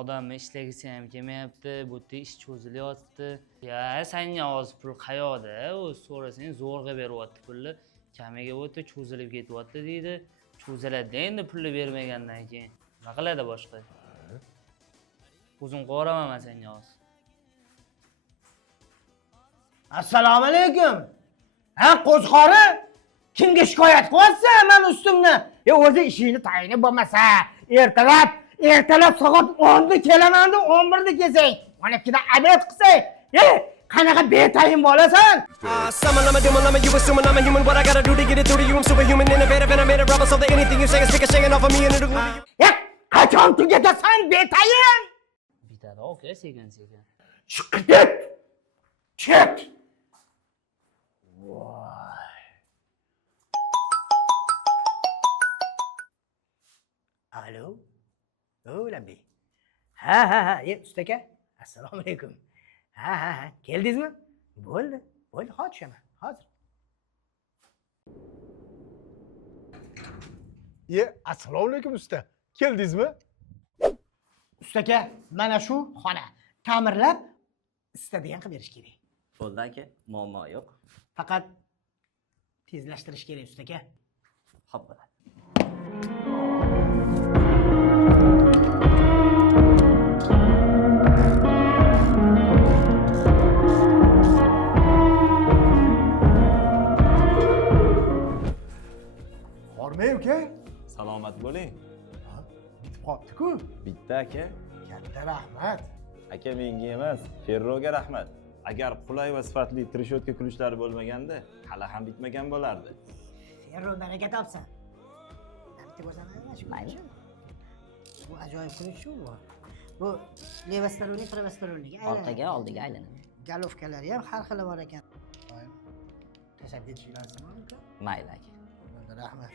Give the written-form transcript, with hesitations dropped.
odamni ishlagisi ham kelmayapti, bu yerda ish cho'zilyapti. Ya, senga hozir pul qayoqda? O'zi so'rasang zo'rg'a beryapti pulni. Kamiga o'tib cho'zilib ketyapti deydi. Cho'ziladi endi pulni bermagandan keyin. Nima qiladi boshqa? Ko'zim qo'raman senga hozir. Assalomu alaykum. Ha, qo'zg'ori? Kimga shikoyat qilyapsan men ustimni? O'zi ishingni tayinib bo'lmasa, ertalab soat 10 da kelaman deb 11 da kelsang, 12 da obed qilsang, qanaqa betayin bo'lasan? You assuming I'm a human, what I gotta do to get it through to you? I'm superhuman, innovative, and I made a rubber so that anything you say is shaking off of me and it'll Qachon tugatasan betayin? Bitadi, aka, sekin-sekin. Chiqib ket. Alo. O'lambi. Ha, usta aka. Assalomu alaykum. Ha, keldingizmi? Bo'ldi, hozir tushaman, hozir. Assalomu alaykum usta. Keldingizmi? Usta aka, mana shu xona ta'mirlab istadigan qilib berish kerak. Bo'ldi aka, muammo yo'q. Faqat tezlashtirish kerak usta aka. Xo'p bo'ladi. Hormay uka. Salomat bo'ling. Bitib qopti-ku. Bitta aka. Katta rahmat. Aka menga emas, Ferroga rahmat. Agar qulay va sifatli trishotka kulishlari bo'lmaganda, hali ham bitmagan bo'lardi. Ferro baraka topsin. Bitta ko'rsatmayman shu. Bu ajoyib kulish shu bu. Bu levostoronnik, pravostoronnik. Orqaga, oldiga aylanadi. Galovkalari ham har xili bor ekan. Tashabbus qilasizmi? Mayli aka. Rahmat.